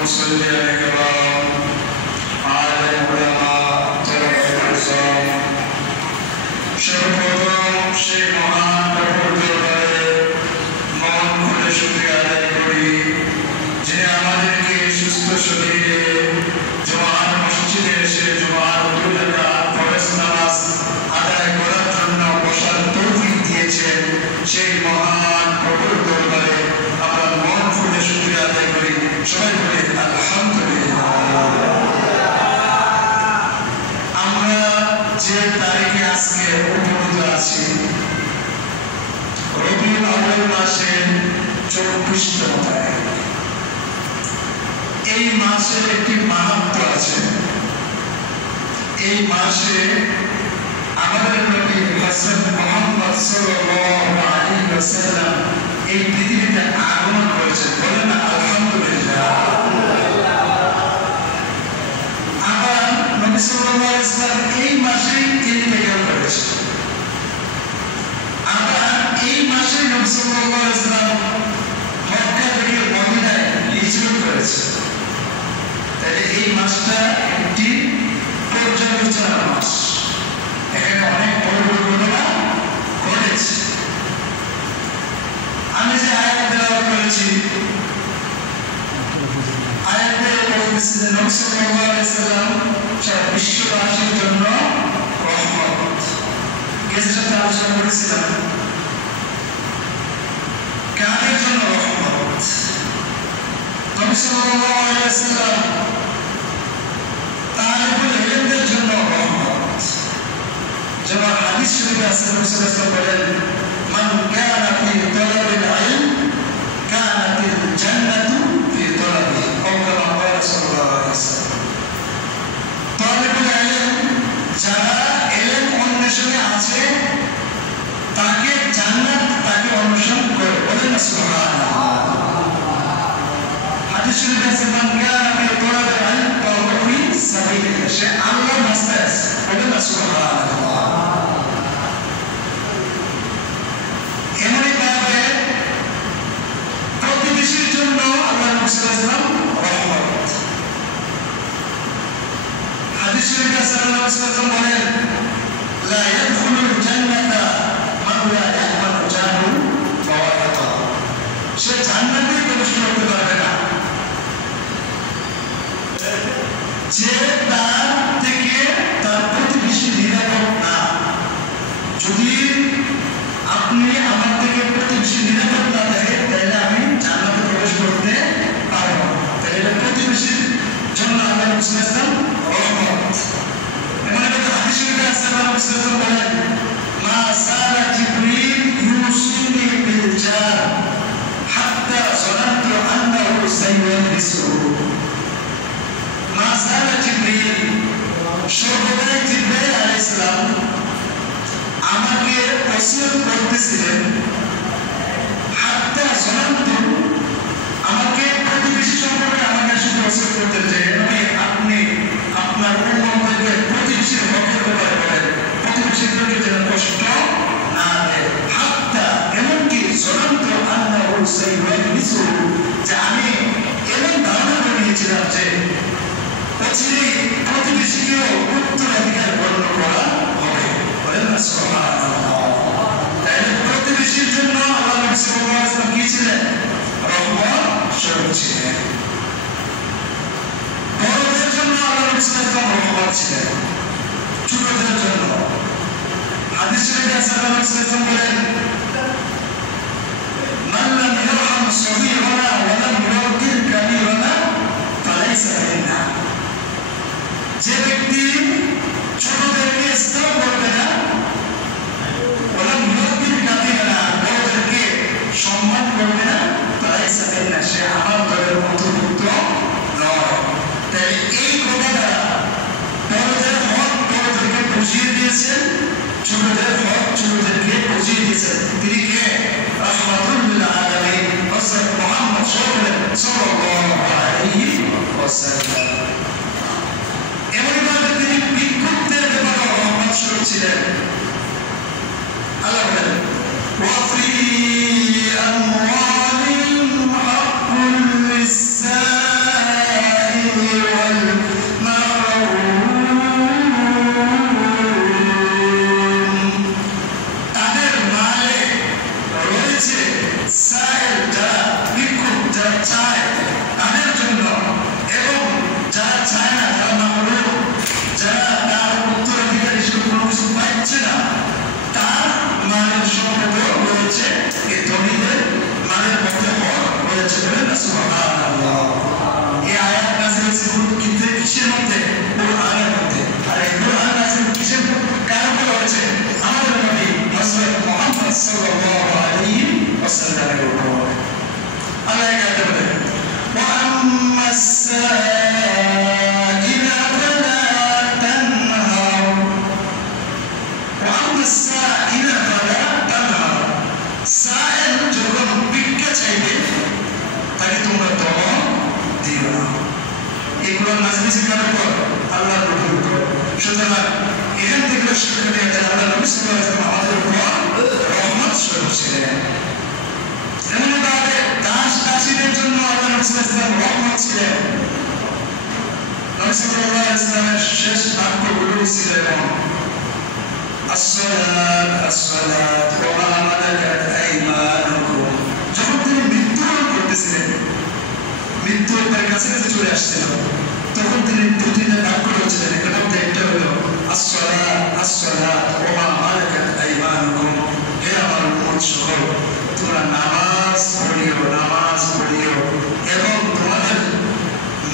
মুসল্লিয়ান কিরাম, আলেম উলামা, তালাবায়ে ইলম, সর্বপ্রথম সেই মহান প্রভুর দরবারে মন খুলে শুকরিয়া আদায় করি, যিনি আমাদেরকে সুস্থ শরীরে জুমার মসজিদে এসে জুমার 2 রাকাত ফরজ নামাজ আদায় করার জন্য বসার তৌফিক দিয়েছেন। সেই মহান প্রভুর দরবারে আমরা মন খুলে শুকরিয়া আদায় করি। সবাই বলি আলহামদুলিল্লাহ। আমরা যে তারিখে আজকে উপনীত আছি, রবিউল আউয়াল মাসের 24তম তারিখ। এই মাসের একটি মাহাত্ম্য আছে। এই মাসে আমাদের নবী হযরত মুহাম্মদ সাল্লাল্লাহু আলাইহি ওয়াসাল্লাম এই পৃথিবীতে আগমন করেছেন। বলেন না আলহামদুলিল্লাহ। আবার নবী সাল্লাল্লাহু আলাইহি ওয়াসাল্লাম এই মাসেই ইন্তেকাল করেছেন। আবার এই মাসে নবী সাল্লাল্লাহু আলাইহি ওয়াসাল্লাম মক্কা থেকে মদিনায় হিজরত করেছেন। তাহলে এই মাসটা একটি পর্যালোচনার মাস। এখানে অনেক বড় বড় ঘটনা ঘটেছে। আমি যে আয়াত তেলাওয়াত করেছি, আয়াতে বলতেছে যে নবী সাল্লাল্লাহু আলাইহি ওয়াসাল্লাম সারা বিশ্ববাসীর জন্য রহমত। এর সাথে আলোচনা করেছিলাম কাদের জন্য রহমত। নবী সাল্লাল্লাহু আলাইহি ওয়াসাল্লাম তালিবুল ইলমের জন্য রহমত। যেমন হাদিস শরীফে আছে, নবী সাল্লাল্লাহু আলাইহি ওয়াসাল্লাম বলেন, মান কানা ফি তালাবিল ইলম কানাতিল জান্নাতু ফি তালাবিহি, আও কামা ক্বালা সাল্লাল্লাহু আলাইহি ওয়াসাল্লাম। তালিবুল ইলম যারা ইলম অন্বেষণে আছে, তাকে জান্নাত তাকে অনুসরণ করে। বলেন সুবহানাল্লাহ। হাদিস শরীফে আছে, মান কানা ফি তালাবিল ইলম ফাহুয়া ফি সাবিলিল্লাহ, সে আল্লাহর রাস্তায় আছে। বলেন সুবহানাল্লাহ। এমনিভাবে প্রতিবেশীর জন্য আল্লাহ নবী সাল্লাল্লাহু আলাইহি ওয়াসাল্লাম রহমত। হাদিস শরীফে আছে, আল্লাহ নবী সাল্লাল্লাহু আলাইহি ওয়াসাল্লাম বলেন, লা ইয়াদখুলুল জান্নাতা মান লা ইয়াহমানু জাহু ফাওয়াহিকা, সে জান্নাতে প্রবেশ করতে পারবে না যে তার থেকে তার প্রতিবেশী নিরাপদ না। যদি আপনি আমার থেকে প্রতিবেশী নিরাপদ না থাকে, তাহলে আমি জান্নাতে প্রবেশ করতে পারবো না। তাহলে প্রতিবেশীর জন্য আল্লাহ নবী সাল্লাল্লাহু আলাইহি ওয়াসাল্লাম রহমত। এমন একটা হাদিস শরীফে আছে, আল্লাহ নবী সাল্লাল্লাহু আলাইহি ওয়াসাল্লাম বলেন, মা সালা জিবরিল ইউসিনি বিল জার হাত্তা যানানতু আন্নাহু সাইয়ুরিসুহু। মা সালা জিবরিল, সর্বদাই জিবরাইল আলাইহিস সালাম আমাকে ওসিয়ত করতেছিলেন, হাত্তা যানানতু, আমাকে প্রতিবেশী সম্পর্কে আমার কাছে ওসিয়ত করতেন যে আপনি আপনার উম্মতকে প্রতিবেশীর হকের ব্যাপারে বলেন, প্রতিবেশীদেরকে যেন কষ্ট না দেয়। হাত্তা, এমনকি যানানতু আন্নাহু সাইয়ুরিসুহু, যে আমি এমন ধারণা করে নিয়েছিলাম যে অচিরেই প্রতিবেশীকেও উত্তরাধিকার বর্ণ করা হবে। বলেন না সুবহানাল্লাহ। তাহলে প্রতিবেশীর জন্য আল্লাহ নবী সাল্লাল্লাহু আলাইহি ওয়াসাল্লাম কি ছিলেন? রহমত স্বরূপ ছিলেন। বড়দের জন্য আল্লাহ নবী সাল্লাল্লাহু আলাইহি ওয়াসাল্লাম রহমত ছিলেন, ছোটদের জন্য। হাদিস শরীফে আছে, আল্লাহ নবী সাল্লাল্লাহু আলাইহি ওয়াসাল্লাম বলেন, মান লাম ইয়ারহাম সগীরানা ওয়া লাম ইউওয়াক্কির কাবীরানা ফালাইসা মিন্না, যে ব্যক্তি ছোটদেরকে স্নেহ করবে না, ওলাম ইউওয়াক্কির কাবীরানা, বড়দেরকে সম্মান করবে না, ফালাইসা মিন্না, সে আমার দলের অন্তর্ভুক্ত নয়। তাই এই কথাটা বড়দের হক বড়দেরকে বুঝিয়ে দিয়েছেন, ছোটদের হক ছোটদেরকে বুঝিয়ে দিয়েছেন। তিনি কে? রাহমাতুল লিল আলামিন হযরত মুহাম্মদ সাল্লাল্লাহু আলাইহি ওয়াসাল্লাম। এমনভাবে তিনি ভিক্ষুকদের ব্যাপারে রহমত স্বরূপ ছিলেন। আল্লাহ বলেন, ওয়াফি আমওয়ালিহিম হাক্কুল লিস-সাইল এই কোরআন নাযিল হয়েছে কার উপর? আল্লাহর নবীর উপর। সুতরাং এখান থেকে শিক্ষা নিয়ে আল্লাহ নবী সাল্লাল্লাহু আলাইহি ওয়াসাল্লাম আমাদের উপর রহমত স্বরূপ ছিলেন। এমনিভাবে দাস দাসীদের জন্য আল্লাহ নবী সাল্লাল্লাহু আলাইহি ওয়াসাল্লাম রহমত ছিলেন। নবী সাল্লাল্লাহু আলাইহি ওয়াসাল্লামের শেষ বাক্যগুলো ছিল এমন: আসসালাত আসসালাত ওয়া মা মালাকাত আইমানুকুম। যখন তিনি মৃত্যুবরণ করতেছিলেন, মৃত্যু তার কাছে চলে আসছিল, তখন তিনি দুটিটা বাক্য বলছিলেন। এর মধ্যে একটা হলো আসসালাত আসসালাত ওয়া মা মালাকাত আইমানুকুম। হে আমার উম্মত সকল, তোমরা নামাজ পড়িও, নামাজ পড়িও এবং তোমাদের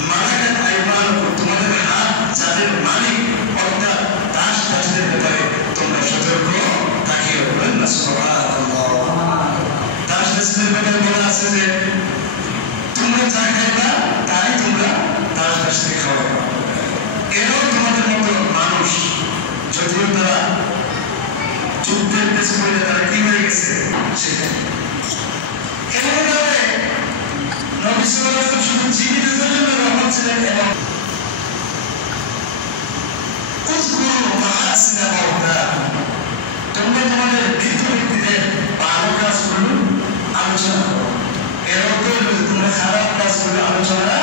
মালাকাত আইমানুকুম, তোমাদের হাত যাদের মালিক অর্থাৎ দাস দাসীদের ব্যাপারে তোমরা সতর্ক থাকিও। বলেন না সুবহানাল্লাহ। দাস দাসীদের ব্যাপারে বলা আছে যে তোমরা যা খাইবা তাই তোমরা দাস দাসীকে খাওয়াবে। এরাও তোমাদের মতো মানুষ, যদিও তারা যুদ্ধের দেশে বলে তারা কি হয়ে গেছে সেখানে। এমনভাবে নবী সাল্লাল্লাহু আলাইহি ওয়াসাল্লাম শুধু জীবিতদের জন্য রহমত ছিলেন এবং তোমরা তোমাদের মৃত ব্যক্তিদের ভালো কাজগুলো আলোচনা করো, এর অর্থ তোমরা খারাপ কাজগুলো আলোচনা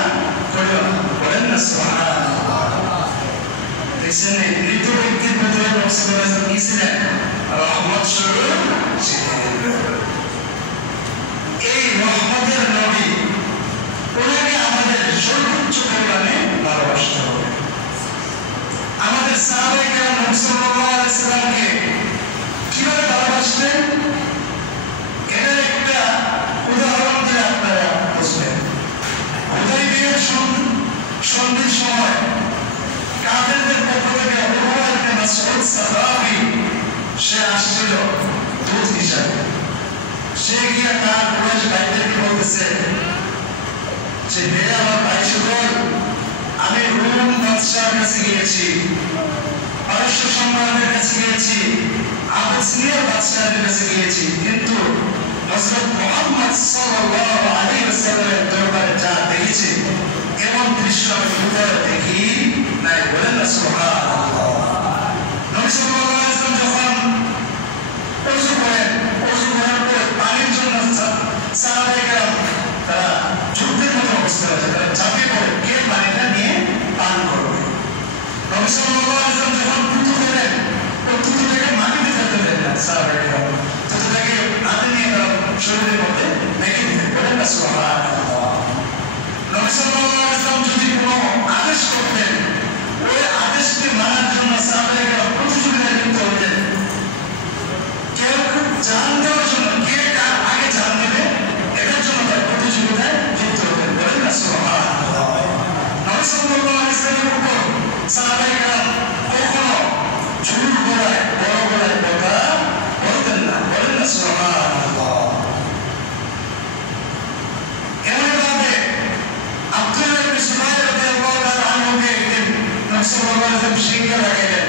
করো। বলেন না সুবহানাল্লাহ। দেখছেন মৃত ব্যক্তির ভিতরে নবী সাল্লাল্লাহু আলাইহি ওয়াসাল্লাম কি ছিলেন? রহমত স্বরূপ ছিলেন। এই রহমতের নবী, ওনাকে আমাদের সর্বোচ্চ পরিমাণে ভালোবাসতে হবে। আমাদের সাহাবায়ে কেরাম নবী সাল্লাল্লাহু আলাইহি ওয়াসাল্লামকে কিভাবে ভালোবাসতেন, এটার একটা উদাহরণ দিয়ে আপনারা বুঝবেন। হুদায়বিয়ার সন্ধির সময় কাফেরদের পক্ষ থেকে উমর ইবনে মাসউদ সাহাবী সে আসছিল দূত হিসাবে। সে গিয়ে তার কুরাইশ ভাইদেরকে বলতেছে যে হে আমার ভাই সকল, আমি রোম বাদশার কাছে গিয়েছি, পারস্য সম্রাটের কাছে গিয়েছি, আবিসিনিয়ার বাদশাহের কাছে গিয়েছি, কিন্তু হযরত মুহাম্মদ সাল্লাল্লাহু আলাইহি ওয়াসাল্লামের দরবারে যা দেখেছি এমন দৃশ্য আমি কোথাও দেখি নাই। বলেন না সুবহানাল্লাহ। নবী সাল্লাল্লাহু আলাইহি ওয়াসাল্লাম যখন ওযু করেন, ওযু করার পর পানির জন্য সাহাবায়ে কেরাম তারা যুদ্ধের মতো অবস্থা আছে, তারা ঝাঁপিয়ে পড়ে কে পানিটা নিয়ে পান করবে। নবী সাল্লাল্লাহু আলাইহি ওয়াসাল্লাম যখন থুতু করেন, ওই থুতুটাকে মাটিতে ফেলতে দেন না সাহাবায়ে কেরাম, থুতুটাকে হাতে নিয়ে তারা শরীরের মধ্যে মেখে দিতেন। বলেন না সুবহানাল্লাহ। নবী সাল্লাল্লাহু আলাইহি ওয়াসাল্লাম যদি কোনো আদেশ করতেন, ওই আদেশকে মানার জন্য সাহাবায়ে কেরাম প্রতিযোগিতায় লিপ্ত হতেন। কেউ জান দেওয়ার জন্য, কে কার আগে জান দেবে এটার জন্য তার প্রতিযোগিতায় লিপ্ত হতেন। বলেন না সুবহানাল্লাহ। নবী সাল্লাল্লাহু আলাইহি ওয়াসাল্লামের উপর সাহাবায়ে কেরাম কখনো জোর গলায় বড় গলায় কথা বলতেন না। বলেন না সুবহানাল্লাহ। এমনভাবে আব্দুল্লাহ ইবনে সুবাইর রাদিয়াল্লাহু তাআলা আনহুকে একদিন নবী সাল্লাল্লাহু আলাইহি ওয়াসাল্লাম সিংহে লাগাইলেন।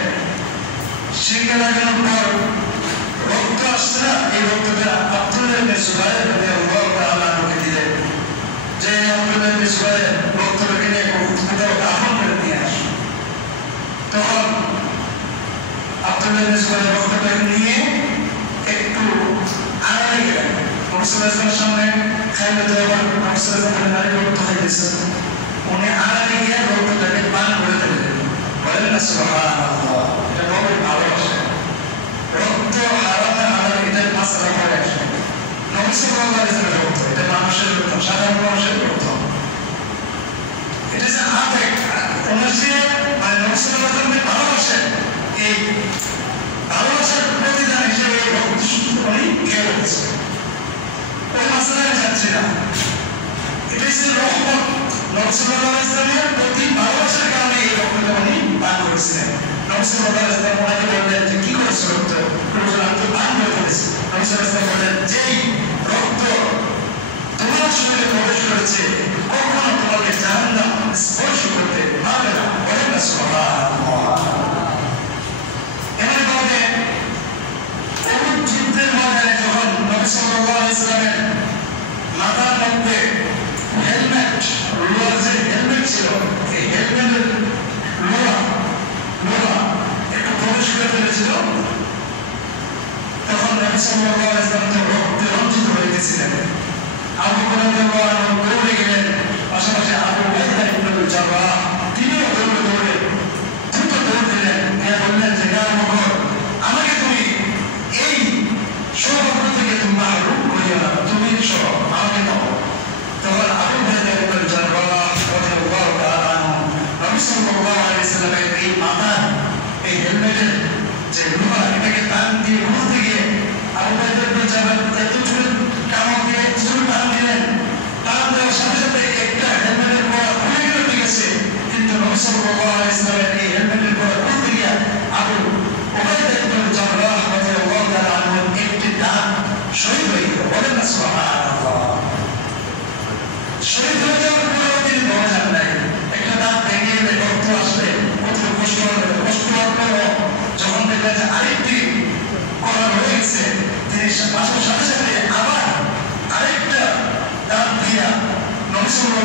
সিংহে লাগানোর পর রক্ত আসছে না, এই রক্তটা আব্দুল্লাহ ইবনে সুবাইর রাদিয়াল্লাহু তাআলা আনহুকে দিলেন যে আব্দুল্লাহ ইবনে সুবাইর রক্তটাকে নিয়ে কোথাও দাফন করে দিয়ে আস। তখন আব্দুল্লাহ ইবনে সুবাইর রক্তটাকে নিয়ে একটু আড়ালে গেলেন। নবী সাল্লাল্লাহু আলাইহি ওয়াসাল্লামের সামনে খাইলে দেওয়ার নবী সাল্লাল্লাহু আলাইহি ওয়াসাল্লাম রক্ত খাইতেছেন, উনি আড়ালে গিয়ে রক্তটাকে পান করে দিলেন। বলেন না সুবহানাল্লাহ। এটা নবীর ভালোবাসা। রক্ত হারামে হালাল এটার মাসলা পড়ে আসে। নবী সাল্লাল্লাহু আলাইহি ওয়াসাল্লামের রক্ত, এটা মানুষের রক্ত, সাধারণ মানুষের রক্ত। এটা যে আবেগ, ওনার যে মানে নবী সাল্লাল্লাহু আলাইহি ওয়াসাল্লামের ভালোবাসেন, এই ভালোবাসার প্রতিদান হিসেবে এই রক্ত উনি খেয়ে ফেলেছেন। ওই মাসলায় যাচ্ছে না, এটা হচ্ছে রহমত। নবী সাল্লাল্লাহু আলাইহি ওয়াসাল্লামের প্রতি ভালোবাসার কারণে এই রক্তটা উনি পান করেছিলেন। নবী সাল্লাল্লাহু আলাইহি ওয়াসাল্লাম ওনাকে বললেন যে কি করেছো রক্ত? আমি তো পান করে ফেলেছি। নবী সাল্লাল্লাহু আলাইহি ওয়াসাল্লাম বললেন যেই রক্ত তোমার শরীরে প্রবেশ করেছে কখনো তোমাকে জাহান্নাম স্পর্শ করতে পারবে না। বলেন না সুবহানাল্লাহ। এমনভাবে উহুদ যুদ্ধের ময়দানে যখন নবী সাল্লাল্লাহু আলাইহি ওয়াসাল্লামের মাথার মধ্যে হেলমেট, লোহার যে হেলমেট ছিল, এই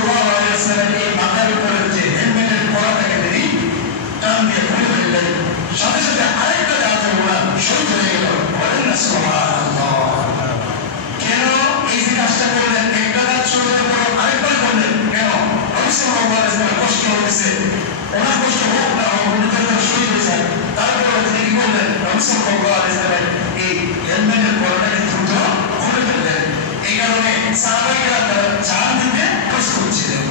সাল্লাল্লাহু আলাইহি ওয়াসাল্লাম এই মাথার উপরে যে হেলমেটের পরাটাকে তিনি টান দিয়ে খুলে ফেললেন, সাথে সাথে আরেকটা দাঁতে ওরা শহীদ হয়ে গেল। বলেন না সুবহানাল্লাহ। কেন এই যে কাজটা করলেন? একটা দাঁত শরীরের উপর আরেকবার করলেন কেন? নবী সাল্লাল্লাহু আলাইহি ওয়াসাল্লাম কষ্ট হয়েছে, ওনার কষ্ট হোক না হোক, উনি তো শহীদ হয়ে যায়। তারপরে তিনি কি করলেন? নবী সাল্লাল্লাহু আলাইহি ওয়াসাল্লাম এই হেলমেটের পরাটাকে দ্রুত খুলে ফেললেন। এই কারণে সাহাবাইরা তারা জান দিতে প্রস্তুত ছিলেন।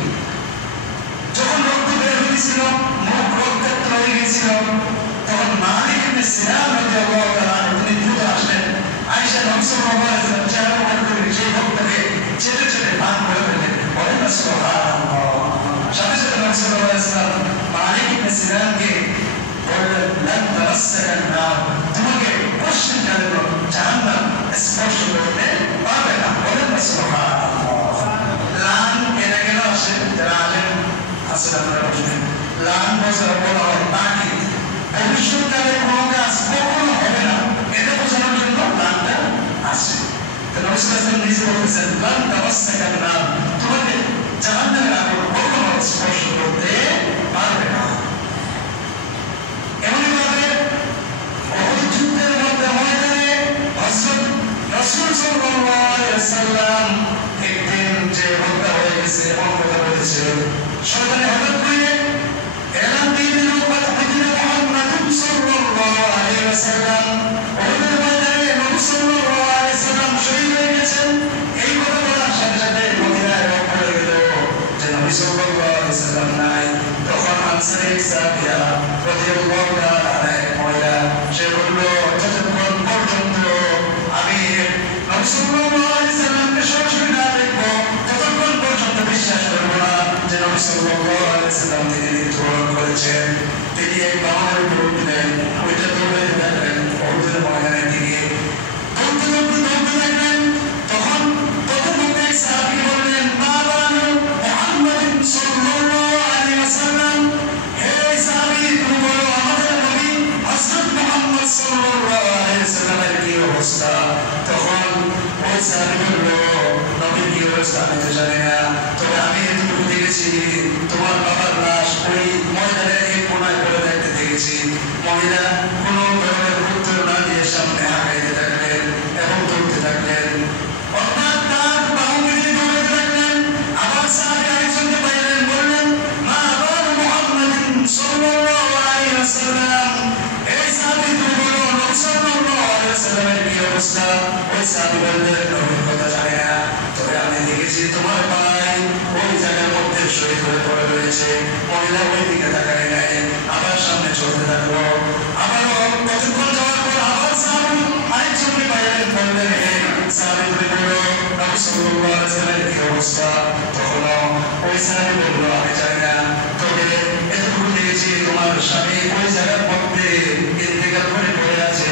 যখন রক্ত বের হয়েছিল, মুখ রক্তাক্ত হয়ে গেছিল, তখন মালিক ইবনে সিনান রাদিয়াল্লাহু তাআলা তিনি দ্রুত আসলেন। আয়েশা নবী সাল্লাল্লাহু আলাইহি ওয়াসাল্লাম চেহারা মনে করে সেই রক্তকে চেটে চেটে পান করে ফেললেন। বলেন না সুবহানাল্লাহ। সাথে সাথে নবী সাল্লাল্লাহু আলাইহি ওয়াসাল্লাম মালিক ইবনে সিনানকে বললেন, লান তামাসসাকান নার, তোমাকে কোশ্চেন জানব জাহান্নাম স্পর্শ করতে পারবে না। বলেন না সুবহানাল্লাহ। লান এটা কেন আসে? যারা আলেম আছেন আপনারা বুঝবেন। লান বোঝার বলা হয় তাকিদ, ভবিষ্যৎকালে কোনো কাজ কখনো হবে না, এটা বোঝানোর জন্য লানটা আসে। তো নবী সাল্লাল্লাহু আলাইহি ওয়াসাল্লাম নিজে বলতেছেন, লান তামাসসাকান নার, তোমাকে জাহান্নামের আগুন কখনো স্পর্শ করতে পারবে না। এমনিভাবে উহুদ যুদ্ধের মধ্যে ময়দানে হযরত রাসূল সাল্লাল্লাহু আলাইহি ওয়াসাল্লাম একদিন যে হত্যা হয়ে গেছে এমন কথা বলেছে, শয়তানে হঠাৎ করে এলান দিয়ে দিল, মুহাম্মাদুন সাল্লাল্লাহু আলাইহি ওয়াসাল্লাম উহুদের ময়দানে নবী সাল্লাল্লাহু আলাইহি ওয়াসাল্লাম শহীদ হয়ে গেছেন। এই কথা বলার সাথে সাথে মদিনায় রওনা হয়ে গেল যে নবী সাল্লাল্লাহু আলাইহি ওয়াসাল্লাম নাই। তখন আনসারী সাহাবীরা রাদিয়াল্লাহু তাআলা আনহু মহিলা সে বলল, যতক্ষণ পর্যন্ত আমি নবী সাল্লাল্লাহু আলাইহি ওয়াসাল্লামকে সরাসরি না দেখব ততক্ষণ পর্যন্ত বিশ্বাস করব না যে নবী সাল্লাল্লাহু আলাইহি ওয়াসাল্লাম তিনি মৃত্যুবরণ করেছেন। তিনি এক বাহনের উপর উঠলেন, ওইটা দৌড়ে থাকলেন উহুদের ময়দানের দিকে, দৌড়তে থাকলেন। তখন মধ্যে এক সাহাবী বললেন, মা বানু মুহাম্মাদিন সাল্লাল্লাহু আলাইহি ওয়াসাল্লাম, হে সাহাবী তুমি বলো আমাদের নবী হযরত মুহাম্মদ সাল্লাল্লাহু আলাইহি ওয়াসাল্লামের কি অবস্থা? তখন ওই সাহাবী বলল, নবীর কি অবস্থা আমি তো জানি না, তবে আমি এতটুকু দেখেছি তোমার বাবার লাশ ওই ময়দানের এক কোনায় পড়ে থাকতে দেখেছি। মহিলা কোনো ধরনের উত্তর না দিয়ে সামনে আগাইতে থাকলেন এবং দৌড়তে থাকলেন, অর্থাৎ তার বাহুকে দিয়ে দৌড়াতে থাকলেন। আবার সাহাবী আরেকজনকে পাইলেন, বললেন, মা বানু মুহাম্মাদিন সাল্লাল্লাহু আলাইহি ওয়াসাল্লাম, এই সাহাবী তুমি বলো নবী সাল্লাল্লাহু আলাইহি ওয়াসাল্লামের কি অবস্থা? ওই সাহাবী বললেন, নবীর কথা জানি না, তবে আমি দেখেছি তোমার ভাই ওই জায়গার মধ্যে শহীদ হয়ে পড়ে রয়েছে। মহিলা ওই দিকে তাকায় নাই, আবার সামনে চলতে থাকলো। আবারও কতক্ষণ যাওয়ার পর আবার সাহাবী আরেকজনকে পাইলেন, বললেন, হে সাহাবী তুমি বলো নবী সাল্লাল্লাহু আলাইহি ওয়াসাল্লামের কি অবস্থা? তখন ওই সাহাবী বলল, আমি জানি না, তবে এতটুকু দেখেছি তোমার স্বামী ওই জায়গার মধ্যে ইন্তেকাল করে পড়ে আছে।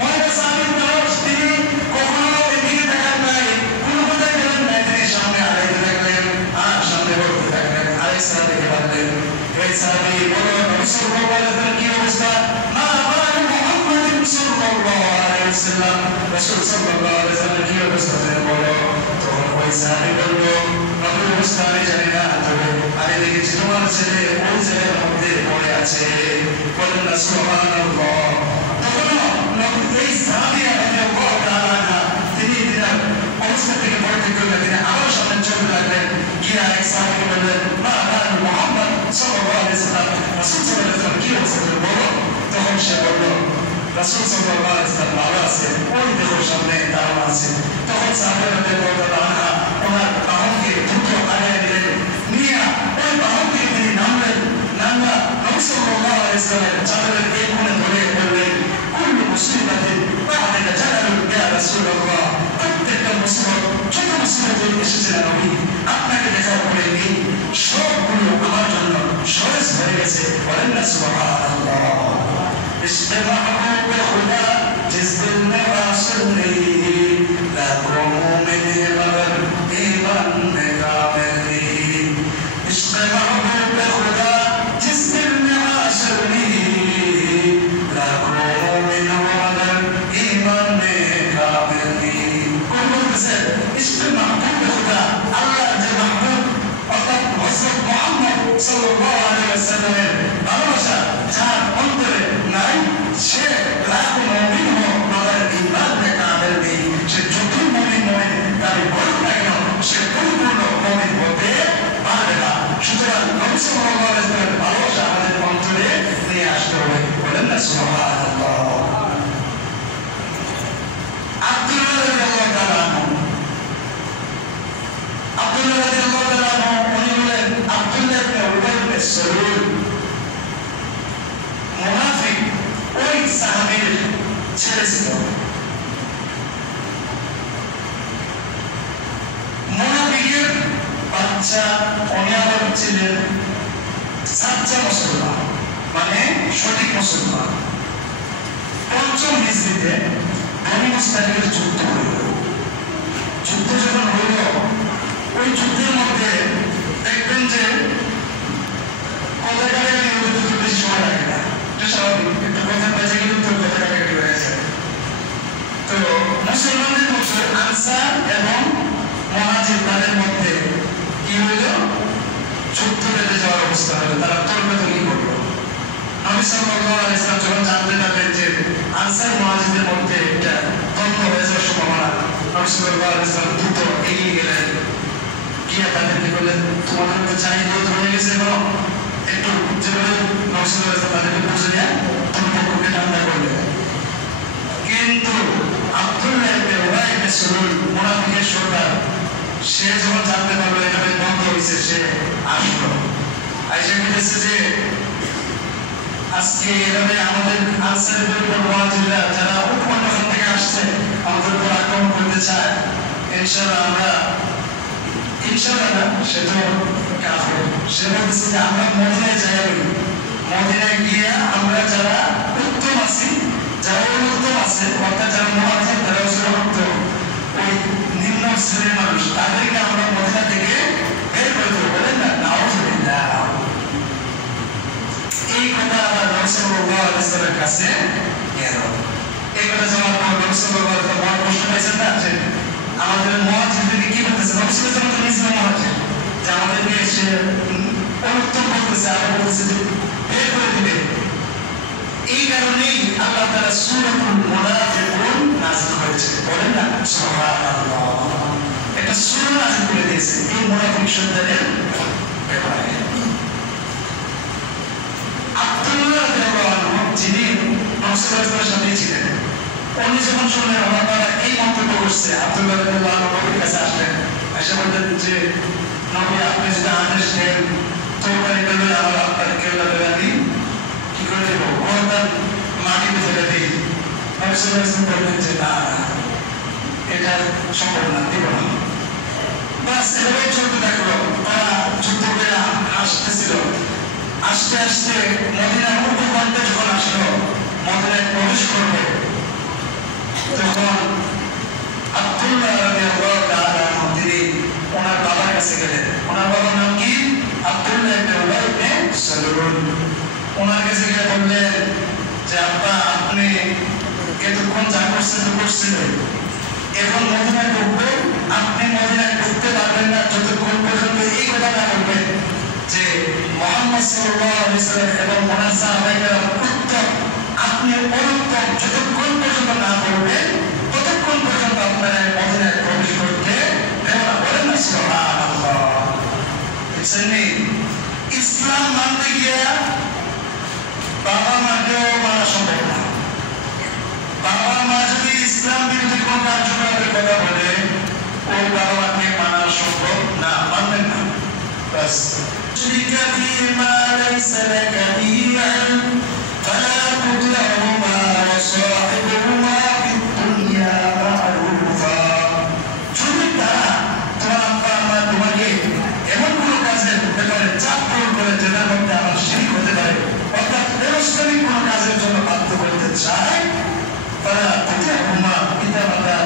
মহিলা সাহাবীর বয়স, তিনি কখনো এদিকে তাকান নাই, কোনো কথাই বলেন নাই, তিনি সামনে আগাইতে থাকলেন আর সামনে বলতে থাকলেন। আরেক সাহাবীকে বললেন, এই সাহাবী বলো নবী সাল্লাল্লাহু আলাইহি ওয়াসাল্লামের কি অবস্থা? মা বানু মুহাম্মাদিন সাল্লাল্লাহু আলাইহি ওয়াসাল্লাম, রাসূল সাল্লাল্লাহু আলাইহি ওয়াসাল্লামের কি অবস্থা তুমি বলো। তখন ওই সাহাবী বলল, নবীর অবস্থা আমি জানি না, তবে আমি দেখেছি তোমার ছেলে ওই জায়গার মধ্যে পড়ে আছে। বলেন না সুবহানাল্লাহ। তখন এই সাহাবী রাদিয়াল্লাহু তাআলা তিনি অবস্থা থেকে পড়তে গেলেন, তিনি আবার সামনে চলতে লাগলেন, গিয়ে আরেক সাহাবীকে বললেন, মা বানু মুহাম্মদ সাল্লাল্লাহু আলাইহি ওয়াসাল্লাম, রাসূল সাল্লাল্লাহু আলাইহি ওয়াসাল্লাম কি অবস্থা তুমি বলো। তখন সে বলল, রাসূল সাল্লাল্লাহু আলাইহি ওয়াসাল্লাম ভালো আছে, ওই দেখো সামনে দাঁড়ানো আছে। তখন সাহাবী রাদিয়াল্লাহু তাআলা ওনার বাহনকে দ্রুত আগায় দিলেন, নিয়ে ওই বাহন থেকে তিনি নামলেন। নবী সাল্লাল্লাহু আলাইহি ওয়াসাল্লামের চাদরের এই কোণে ধরে বললেন, কুল্লু মুসিবাতিন বা'দাকা জালালুন ইয়া রাসূলুল্লাহ, প্রত্যেকটা মুসিবত ছোট মুসিবত এসেছে না নবী, আপনাকে দেখার পরে এই সবগুলো আমার জন্য সহজ হয়ে গেছে। বলেন না সুবহানাল্লাহ। इश्क़ महबूब खुदा जिस दिल में वासिल नहीं, लाखों मोमिन है मगर ईमान में कामिल नहीं। इश्क़ महबूब खुदा जिस दिल में वासिल नहीं, लाखों मोमिन है मगर ईमान में कामिल नहीं। कोई बोलते इश्क़ महबूब खुदा, अल्लाह जो महबूब अर्थात সাল্লাল্লাহু আলাইহি ওয়াসাল্লামের ভালোবাসা যার অন্তরে নাই সে লাখ মুমিন হোক তার ঈমান কামেল নেই সে যতই মুমিন তার বড় না কেন সে পরিপূর্ণ মুমিন হতে পারবে না সুতরাং নবী সাল্লাল্লাহু আলাইহি ওয়াসাল্লামের ভালোবাসা আমাদের অন্তরে নিয়ে আসতে হবে বলেন না সুবহানাল্লাহ আব্দুল্লাহ রাদিয়াল্লাহু তাআলা উনি বলেন আব্দুল্লাহ ইবনে উবাই ইবনে সালুল মুনাফিক ওই সাহাবীর ছেলে ছিল মুনাফিকের বাচ্চা উনি আবার ছিলেন সাচ্চা মুসলমান মানে সঠিক মুসলমান পঞ্চম হিজরিতে বনি মুসতালিকের যুদ্ধ হইল যুদ্ধ যখন হইল ওই যুদ্ধের মধ্যে দেখবেন যে কথা কাটাকাটি হতে তো বেশি সময় লাগে না এটা স্বাভাবিক একটু কথা বেঁচে গেলে তো কথা কাটাকাটি হয়ে যায় তো মুসলমানদের মধ্যে আনসার এবং মুহাজির তাদের মধ্যে কি হইল যুদ্ধ বেঁধে যাওয়ার অবস্থা হলো তারা তর্কতর্কি করলো নবী সাল্লাল্লাহু আলাইহি ওয়াসাল্লাম যখন জানতে পারলেন যে আনসার মুহাজিরদের মধ্যে একটা দ্বন্দ্ব হয়ে যাওয়ার সম্ভাবনা নবী সাল্লাল্লাহু আলাইহি ওয়াসাল্লাম দ্রুত এগিয়ে গেলেন গিয়ে তাদেরকে বললেন তোমাদের মধ্যে চাহিদা ধরে গেছে এখনো একটু যেভাবে নবী সাল্লাল্লাহু আলাইহি ওয়াসাল্লাম তাদেরকে বুঝে নিয়ে তোমার পক্ষকে ঠান্ডা করলেন কিন্তু আব্দুল্লাহ ইবনে উবাই ইবনে সালুল মুনাফিকের সর্দার সে যখন জানতে পারলো এভাবে দ্বন্দ্ব হয়েছে সে আসলো আইসা বলেছে যে আজকে এভাবে আমাদের আনসারের উপর মুহাজিররা যারা অন্য থেকে আসছে আমাদের উপর আক্রমণ করতে চায় ইনশাআল্লাহ আমরা ইনশাআল্লাহ না সে তো কাফের সে বলছে যে আমরা মদিনায় যাই মদিনায় গিয়ে আমরা যারা উত্তম আছি যারা অনুত্তম আছে অর্থাৎ যারা মুহাজির তারা হচ্ছে ওই নিম্ন শ্রেণীর মানুষ তাদেরকে আমরা মদিনা থেকে বের করে দেবো বলেন না নাউজুবিল্লাহ এই কথা আবার নবী সাল্লাল্লাহু আলাইহি ওয়াসাল্লামের কাছে গেল এই কথা যাওয়ার পর নবী সাল্লাল্লাহু আলাইহি ওয়াসাল্লাম বড় প্রশ্ন পাইছেন না যে আমাদের মুহাজিরদেরকে কি বলতেছে নবী সাল্লাল্লাহু আলাইহি ওয়াসাল্লাম তো নিজে মুহাজির যে আমাদেরকে এসে অনুত্তম করতেছে আবার বলতেছে যে বের করে দিবে এই কারণেই আল্লাহ তাআলা সূরাতুল মুনাফিকুন নাযিল করেছে বলেন না সুবহানাল্লাহ এটা সূরা নাযিল করে দিয়েছে এই মুনাফিক শব্দের ব্যাপারে আব্দুল্লাহ রাদিয়াল্লাহু আনহু যিনি নবী সাল্লাল্লাহু আলাইহি ওয়াসাল্লামের সাথে ছিলেন উনি যখন শুনলেন আল্লাহ তাআলা এই মন্তব্য করছে আব্দুল্লাহ রাদিয়াল্লাহু আনহু নবীর কাছে আসলেন এসে বললেন যে নবী আপনি যদি আদেশ দেন তরবারি বলে আমার আপনার কেল্লা বেরানি কি করে দেব কোরআন মাটিতে ফেলে দিই নবী সাল্লাল্লাহু আলাইহি ওয়াসাল্লাম বললেন যে না এটা সম্ভব না দিব না বাস এভাবে চলতে থাকলো তারা যুদ্ধ করে আসতেছিল আস্তে আস্তে মদিনার উপকণ্ঠে যখন আসলো মদিনায় প্রবেশ করবে তখন আব্দুল্লাহ রাদিয়াল্লাহু তাআলা তিনি ওনার বাবার কাছে গেলেন ওনার বাবার নাম কি আব্দুল্লাহ ইবনে উবাই ইবনে সালুল ওনার কাছে গিয়ে বললেন যে আব্বা আপনি এতক্ষণ যা করছেন তো করছিলেন এখন মদিনায় ঢুকবে আপনি মদিনায় ঢুকতে পারবেন না যতক্ষণ পর্যন্ত এই কথা না বলবেন যে মুহাম্মদ সাল্লাল্লাহু আলাইহি ওয়াসাল্লাম এবং ওনার সাহাবায়ে উত্তম আপনি অনুত্তম যতক্ষণ পর্যন্ত না বলবেন ততক্ষণ পর্যন্ত আপনারা মদিনায় প্রবেশ করতে দেব না বলেন না সুবহানাল্লাহ ইসলাম মানতে গিয়ে বাবা মাকেও মানা সম্ভব না বাবা মা যদি ইসলাম বিরোধী কোন কার্যকলাপের কথা বলে ওই বাবা মাকে মানা সম্ভব না মানবেন না বাস شرك فيما ليس لك به علم فلا تطعهما وصاحبهما في الدنيا معروفا যদি তারা তোমার আব্বা আম্মা তোমাকে এমন কোনো কাজের ব্যাপারে চাপ প্রয়োগ করে যেটার মধ্যে আমার শিরক হতে পারে অর্থাৎ ব্যবস্থাবিক কোনো কাজের জন্য বাধ্য করতে চায় তারা তুতি'হুমা পিতা মাতার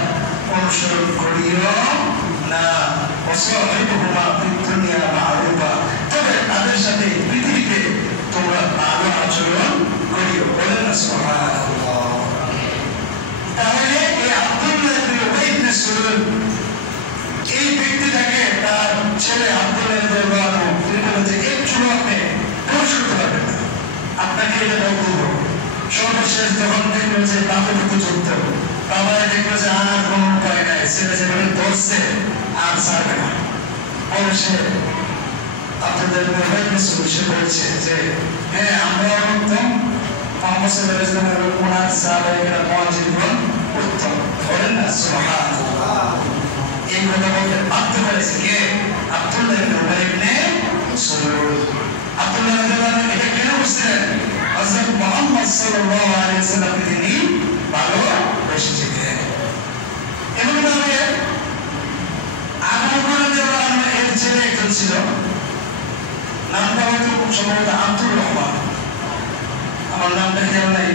অনুসরণ করিও না وصاحبهما في الدنيا معروفا তবে তাদের সাথে পৃথিবীতে তোমরা ভালো আচরণ করিও বলেন না সুবহানাল্লাহ তাহলে এই আব্দুল্লাহ ইবনে উবাই ইবনে সালুল এই ব্যক্তিটাকে তার ছেলে আব্দুল্লাহ রাদিয়াল্লাহু আনহু তিনি বলেন যে একটু আপনি পরে দেখলো যে আর কোনো উপায় নাই, ছেলে যেভাবে ধরছে আর ছাড়বে না। পরে সে আপনাদের সে বলছে যে হ্যাঁ আমরা উত্তম, মোহাম্মদ সাল্লাল্লাহু আলাইহি ওয়াসাল্লামের ওনার সাহাবায়েরা মুহাজিরগণ উত্তম। বলেন না সুবহানাল্লাহ। এই কথা বলতে বাধ্য করেছে কে? আব্দুল্লাহ ইবনে উবাই ইবনে সালুল। আব্দুল্লাহ রাদিয়াল্লাহু আনহু এটা কেন বলছিলেন? হযরত মুহাম্মদ সাল্লাল্লাহু আলাইহি ওয়াসাল্লামকে তিনি ভালোবেসেছিলেন। এমনভাবে আবু বকর রাদিয়াল্লাহু আনহু এর ছেলে একজন ছিল, নামটা হয়তো সম্ভবত আব্দুর রহমান, আমার নামটা খেয়াল নাই।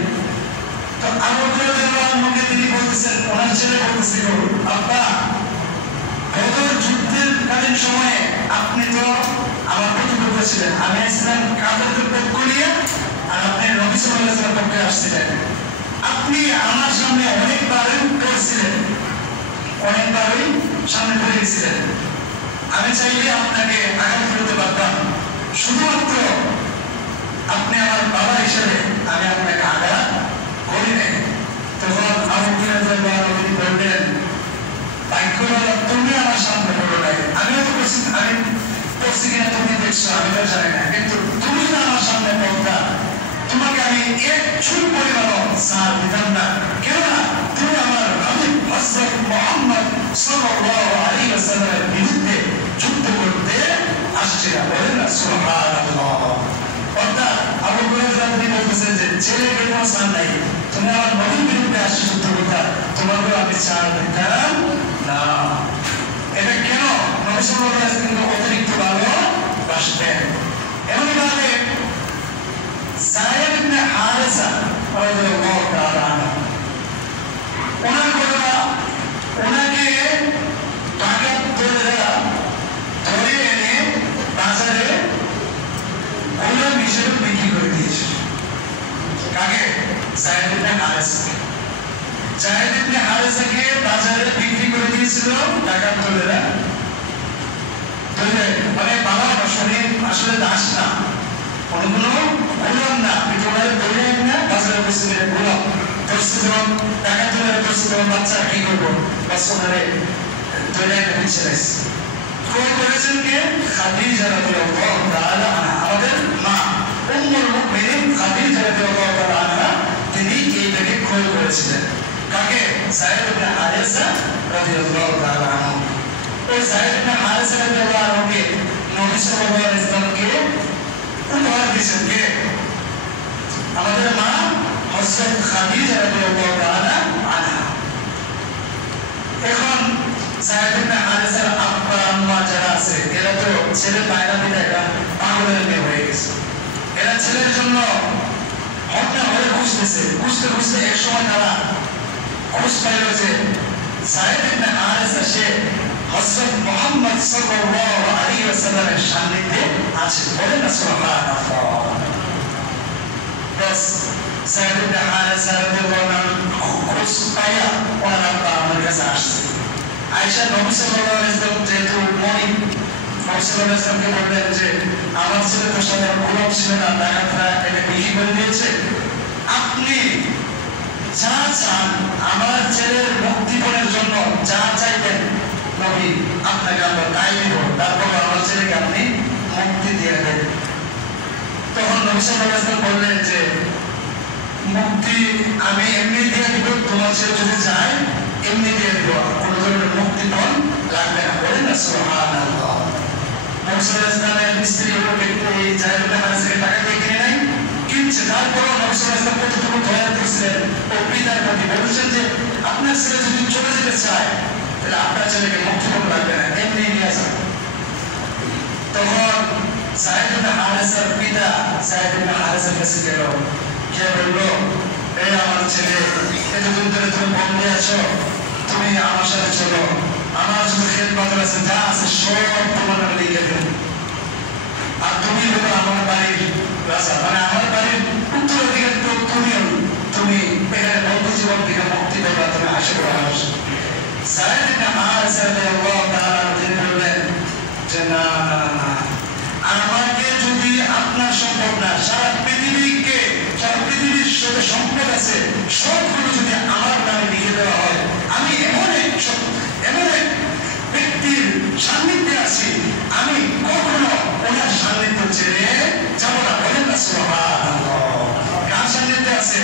তো আবু বকর রাদিয়াল্লাহু আনহুকে তিনি বলতেছেন, ওনার ছেলে বলতেছিল, আব্বা বদর যুদ্ধের কালীন সময়ে আপনি তো আমার প্রতিপক্ষ ছিলেন, আমি ছিলাম কাফেরদের পক্ষ নিয়ে আর আপনি নবী সাল্লাল্লাহু আলাইহি ওয়াসাল্লামের পক্ষে আসছিলেন। আপনি আমার সামনে অনেকবারই করছিলেন, অনেকবারই সামনে পড়ে গেছিলেন। আমি চাইলে আপনাকে আঘাত করতে পারতাম, শুধুমাত্র আপনি আমার বাবা হিসেবে আমি আপনাকে আঘাত করি নাই। তখন আবু বকর রাদিয়াল্লাহু আনহু তিনি বললেন, ভাগ্যবান তুমি আমার সামনে পড়ো নাই, আমিও তো করছি, আমি করছি কিনা তুমি দেখছো আমি তো জানি না, কিন্তু তুমি তো আমার সামনে পড়তা, তোমাকে আমি এক চুল পরিমাণও ছাড় দিতাম না। কেননা তুমি আমার নবী হযরত মুহাম্মদ সাল্লাল্লাহু আলাইহি ওয়াসাল্লামের বিরুদ্ধে যুদ্ধ করতে আসছিলা। বলেন না সুবহানাল্লাহ। অর্থাৎ আবু বকর রাদিয়াল্লাহু আনহু বলতেছেন যে ছেলেকে কোনো ছাড় নাই, তুমি আমার নবীর বিরুদ্ধে আসছো যুদ্ধ করতে, তোমাকে আমি ছাড় দিতাম না। এটা কেন? নবী সাল্লাল্লাহু আলাইহি ওয়াসাল্লাম অতিরিক্ত ভালোবাসতেন। এমনভাবে যায়েদ ইবনে হারেসা রাদিয়াল্লাহু তাআলা আনহু, ওনার কথা, ওনাকে ডাকাতরা ধরে এনে বাজারে গোলাম হিসেবে বিক্রি করে দিয়েছে। কাকে? যায়েদ ইবনে হারেসা। যায়েদ ইবনে হারেসাকে বাজারে বিক্রি করে দিয়েছিল ডাকাতরা। মানে বাবা শরীর আসলে দাস না, কোনো গোলাম না, পিঠোনারে ধরে না বাজারে বসে গোলাম ধরছে, যখন ডাকাতরা ধরছে তখন বাচ্চা কি করবো, বাচ্চারে ধরে পিছিয়ে রাখছে। ক্রয় করেছেন কে? খাদিজা রাদিয়াল্লাহু তাআলা আনহা, আমাদের মা উম্মুল মুমিনিন খাদিজা রাদিয়াল্লাহু তাআলা আনহা, তিনি এইটাকে ক্রয় করেছিলেন। কাকে? যায়েদ ইবনে হারেসা রাদিয়াল্লাহু তাআলা আনহু। ওই যায়েদ ইবনে হারেসা রাদিয়াল্লাহু আনহুকে নবী সাল্লাল্লাহু আলাইহি ওয়াসাল্লামকে উপহার দিয়েছেন কে? আমাদের মা হযরত খাদিজা রাদিয়াল্লাহু তাআলা আনহা। এখন যায়েদ ইবনে হারেসার আব্বা আম্মা যারা আছে, এরা তো ছেলে পায়না দিলে একটা পাগলের মেয়ে হয়ে গেছে। এরা ছেলের জন্য হত্যা হয়ে খুঁজতেছে, খুঁজতে খুঁজতে এক সময় তারা খোঁজ পাইল যে যায়েদ ইবনে হারেসা সে হযরত মুহাম্মদ সাল্লাল্লাহু আলাইহি ওয়াসাল্লামের সান্নিধ্যে আছে। বলেন না সুবহানাল্লাহ। বাস যায়েদ ইবনে হারেসা রাদিয়াল্লাহু আনহু খোঁজ পাইয়া ওনার আব্বা আমার কাছে আসছে। আয়েশা নবী সাল্লাল্লাহু আলাইহি ওয়াসাল্লাম যেহেতু মনি, নবী সাল্লাল্লাহু আলাইহি ওয়াসাল্লামকে বললেন যে আমার ছেলে তো সাধারণ গোলাম ছিল না, ডাকাতরা এটা বিক্রি করে দিয়েছে, আপনি যা চান আমার ছেলের মুক্তিপণের জন্য যা চাইবেন নবী আপনাকে আমরা তাই দিব, তারপর আমার ছেলেকে আপনি মুক্তি দিয়ে দেন। তখন নবী সাল্লাল্লাহু আলাইহি ওয়াসাল্লাম বললেন যে মুক্তি আমি এমনি দিয়ে দিব, তোমার ছেলে যদি চায় এমনি দিয়ে দিব, কোনো ধরনের মুক্তিপণ লাগবে না। বলেন না সুবহানাল্লাহ। নবী সাল্লাল্লাহু আলাইহি ওয়াসাল্লামের স্ত্রী হলো ব্যক্তি এই যায়েদ ইবনে হারেসাকে টাকা দিয়ে কিনে নাই, কিনছে, তারপরও নবী সাল্লাল্লাহু আলাইহি ওয়াসাল্লাম কতটুকু দয়া করেছিলেন ও পিতার প্রতি, বলেছেন যে আপনার ছেলে যদি চলে যেতে চায় তাহলে আপনার ছেলেকে মুক্তিপণ লাগবে না, এমনি নিয়ে যান। তখন যায়েদ ইবনে হারেসার পিতা যায়েদ ইবনে হারেসার কাছে গেল, কে বলল, এই আমার ছেলে, এতদিন ধরে তুমি বন্দী আছো, তুমি আমার সাথে চলো, আমার যত খেদমত আছে যা আছে সব তোমার নামে লিখে দেব, আর তুমি হলো আমার বাড়ির রাজা, মানে আমার বাড়ির উত্তরাধিকার তো তুমিও, তুমি এখানে বন্ধু জীবন থেকে মুক্তি দেবা, তুমি আশা করে আসো। যায়েদ ইবনে হারেসা রাদিয়াল্লাহু তাআলা তিনি বললেন যে না না না, আমাকে যদি আপনার সম্ভব না, সারা পৃথিবীর সাথে সম্পদ আছে সবগুলো যদি আমার নামে লিখে দেওয়া হয় সান্নিধ্যে আছি, আমি কখনো ওনার সান্নিধ্য ছেড়ে যাবো না। বলেন না সুবহানাল্লাহ। কার সান্নিধ্যে আছে?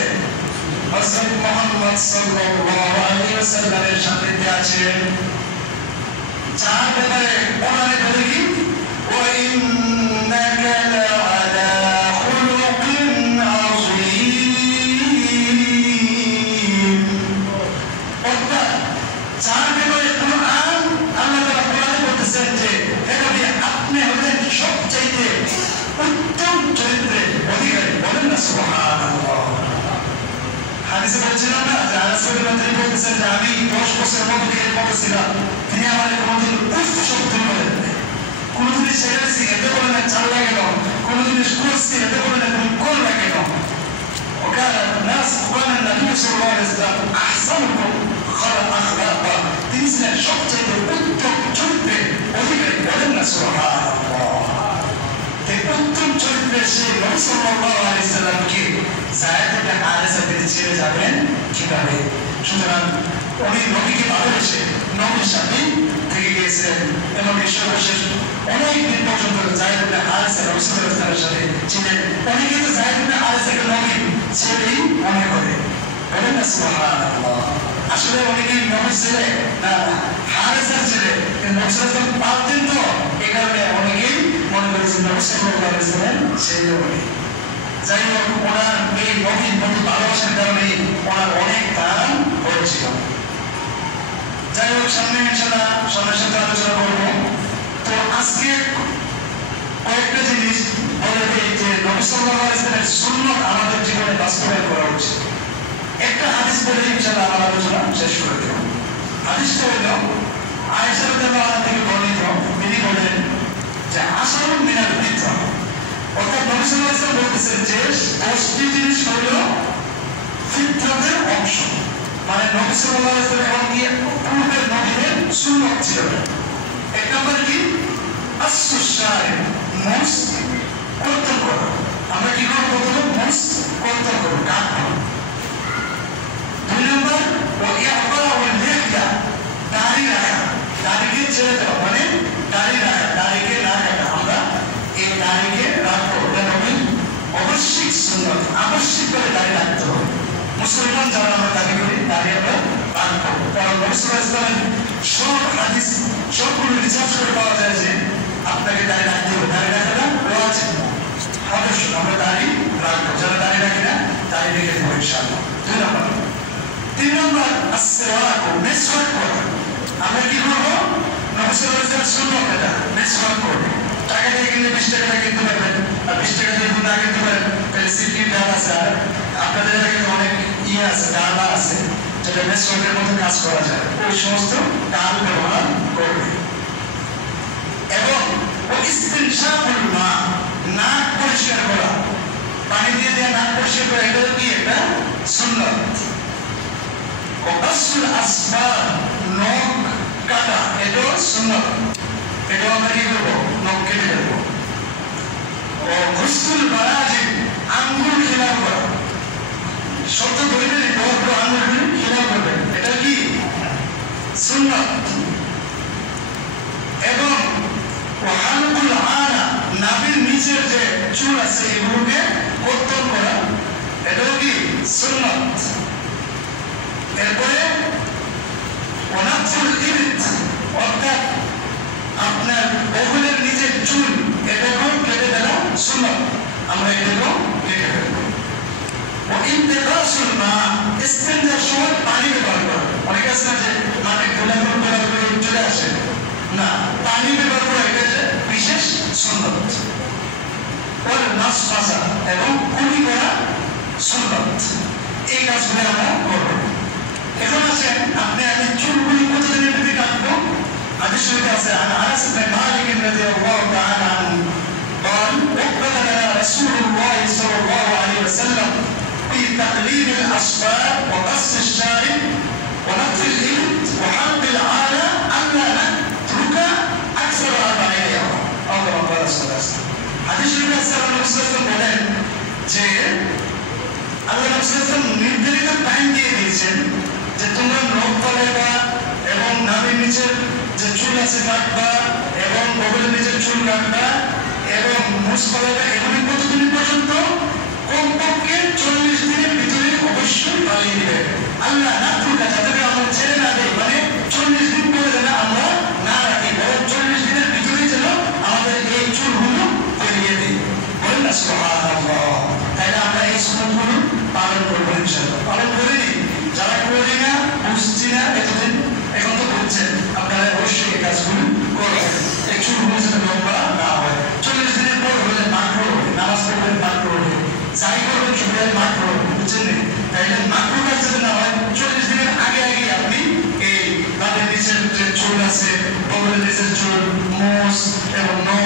হযরত মুহাম্মদ সাল্লাল্লাহু আলাইহি ওয়াসাল্লামের সান্নিধ্যে আছেন। যার ব্যাপারে ওনারে বলে কি, ওয়া ইন্নাকা লাআলা খুলুকিন আযীম। অর্থাৎ যার ব্যাপারে কুরআন আল্লাহ তাআলা কোরআনে বলতেছেন যে হে নবী, আপনি হলেন সবচাইতে উত্তম চরিত্রের অধিকারী। বলেন না সুবহানাল্লাহ। হাদিসে বলছিলাম না যে রাসূলুল্লাহ তিনি বলতেছেন যে আমি 10 বছর নবীকে মতো ছিলাম, তিনি আমাকে কোনোদিন উফ শব্দ বলেন নাই, কোনোদিন ছেড়েছি এতে বলেন না চাল লাগে না, কোনোদিন করছি এতে বলেন না তুমি কোন লাগে না। وكان الناس وكان النبي صلى الله عليه وسلم احسنكم اخلاقا। তিনি ছিলেন সবচেয়ে উত্তম চরিত্রের অধিকারী। বলেন না সুবহানাল্লাহ। উত্তম চরিত্রের সেই নবী সাল্লাল্লাহু আলাইহি সাল্লামকে যায়েদ ইবনে হারেসা তিনি ছেড়ে যাবেন কিভাবে? সুতরাং উনি নবীকে ভালোবেসে নবীর সাথে থেকে গিয়েছিলেন এবং সর্বশেষ অনেক দিন পর্যন্ত যায়েদ ইবনে হারেসা নবী সাল্লাল্লাহু আলাইহি সাল্লামের সাথে ছিলেন। অনেকে তো যায়েদ ইবনে হারেসাকে নবী ছেলেই মনে করে। বলেন না সুবহানাল্লাহ। আসলে অনেকে নবীর ছেলে না, হারেসার ছেলে, কিন্তু নবী সাল্লাল্লাহু আলাইহি সাল্লাম পারতেন তো, এই কারণে অনেকেই মনে করেছেন নবী সাল্লাল্লাহু আলাইহি সাল্লাম ছেলে বলে। যাই হোক, ওনার এই নবীর প্রতি ভালোবাসার কারণে ওনার অনেক দান হয়েছিল। যাই হোক, সামনে ইনশাআল্লাহ সামনের সাথে আলোচনা করবো। তো আজকে কয়েকটা জিনিস বলে দিই যে নবী সাল্লাল্লাহু আলাইহি সাল্লামের সুন্নাত আমাদের জীবনে বাস্তবায়ন করা উচিত। একটা হাদিস বলে ইনশাআল্লাহ আমার আলোচনা শেষ করে দেব। হাদিসটা হল আয়েশা রাদিয়াল্লাহু আনহা থেকে বর্ণিত। তিনি বলেন যে আশরুন মিনাল ফিতরা, অর্থাৎ নবী সাল্লাল্লাহু আলাইহি সাল্লাম বলতেছেন যে 10টি জিনিস হল ফিতরাতের অংশ। মানে নবী সাল্লাল্লাহু আলাইহি সাল্লাম এবং কি পূর্বের নবীদের সুন্নাত ছিল। এক নম্বর কি? আসসুস শারিব, মুস কর্তন করা। আমরা কি করব? মুস কর্তন করব, কাটব। 2 নম্বর ওয়াইয়াফাউল লিহ্যা, দাড়ি রাখা। দাড়িকে ছেড়ে দেওয়া মানে দাড়ি রাখা, দাড়িকে না কাটা। আমরা এই দাড়িকে রাখবো, এটা নবীর আবশ্যিক সুন্নাত। আবশ্যিকভাবে দাড়ি রাখতে হবে। মুসলমান যারা আমরা দাবি করি দাড়ি আমরা রাখবো, কারণ নবী সাল্লাল্লাহু আলাইহি ওয়াসাল্লাম সব হাদিস সবগুলো রিসার্চ করে পাওয়া যায় যে আপনাকে দাড়ি রাখতে হবে। দাড়ি রাখাটা ওয়াজিব, অবশ্যই আমরা দাড়ি রাখবো। যারা দাড়ি রাখি না দাড়ি রেখে দেবো ইনশাআল্লাহ। 2 নম্বর। 3 নম্বর আসওয়াক, মেসওয়াক করা। আমরা কি করবো? নবী সাল্লাল্লাহু আলাইহি ওয়াসাল্লাম সুন্নাত এটা মেসওয়াক করব। টাকা দিয়ে কিনলে 20 টাকা কিনতে পারবেন, আর 20 টাকা দিয়ে না কিনতে পারেন তাহলে সিল্কির ডাল আছে, আর আপনাদের এখানে অনেক আছে, ডালা আছে যেটা মেসওয়াকের মতো কাজ করা যায়। ওই সমস্ত ডাল ব্যবহার করবে। এবং ইস্তিনশাকুল মা, নাক পরিষ্কার করা, পানি দিয়ে দিয়ে নাক পরিষ্কার করা, এটা কি একটা সুন্নাত। ওয়াসুল আসবাব, নখ কাটা, এটাও সুন্নাত। এটাও আমরা কি করবো? নখ কেটে ফেলবো। ও গুসুল বারাজিম, আঙ্গুল খিলাপ করা। শব্দ ধরবেন, বড় বড় আঙ্গুল খিলাপ করবেন, এটা কি সুন্নাত। এবং ওয়াহালকুল আনা, নাভির নিচের যে চুল আছে এগুলোকে কর্তন করা, এটাও কি সুন্নাত। এরপরে ওয়ানাফুল ইবিত, অর্থাৎ আপনার বগলের নিচের চুল এটাকেও কেটে দেওয়া সুন্নাত। আমরা এটাকেও কেটে ফেলবো। ও ইন্তেকাসুল মা, ইস্তেনজার সময় পানি ব্যবহার করা। অনেক আছে না যে মাঠে গোলাগুলো করার পরে চলে আসে, না, পানি ব্যবহার করা এটা যে বিশেষ সুন্নাত। ওর নাস ফাসা এবং কুলি করা সুন্নাত। এই কাজগুলো আমরা করবো। এখন আসেন আপনি আমি চুলগুলি কতদিনের মধ্যে কাটবো? হাদিস শরীফে আছে আনাস ইবনে মালিক রাদিয়াল্লাহু তাআলা আনহু قال وقت لنا رسول الله صلى الله عليه وسلم في تقليم الاصفار وقص الشارب ونتف الابط وحلق العانه الا نترك اكثر 40 يوما او كما قال صلى الله عليه وسلم. হাদিস শরীফে আছে আল্লাহ রাসূল বলেন যে আল্লাহ রাসূল নির্ধারিত টাইম দিয়ে দিয়েছেন যে তোমরা নখ কাটাবা এবং নাভির নিচের যে চুল আছে কাটবা এবং বগলের নিচের চুল কাটবা এবং মুছ পালাবা, এগুলি কতদিন পর্যন্ত? কমপক্ষে 40 দিনের ভিতরে অবশ্যই পালিয়ে দিবে। আল্লাহ না ফুলটা যাতে আমরা ছেড়ে না দেয়, মানে 40 দিন পরে যেন আমরা না রাখি, বরং 40 দিনের ভিতরেই যেন আমাদের এই চুলগুলো ফেলিয়ে দিই। বলেন না সুবহানাল্লাহ। তাইলে আমরা এই সুন্নতগুলো পালন করবো ইনশাআল্লাহ। পালন করিনি, যারা করি না বুঝছি না এতদিন, এখন তো বুঝছেন, আপনারা অবশ্যই এই কাজগুলো করবেন। এই চুলগুলো যেন লম্বা না হয়। 40 দিনের পর হলে মাকরুহ হবে, নামাজ পড়বেন মাকরুহ হবে, যাই করবেন সবাই মাকরুহ হবে, বুঝছেন? তাইলে মাকরুহ কাজ যেন না হয়, 40 দিনের আগে আগে আপনি এই তাদের নিচের যে চুল আছে, বগলের নিচের চুল, মুছ এবং নখ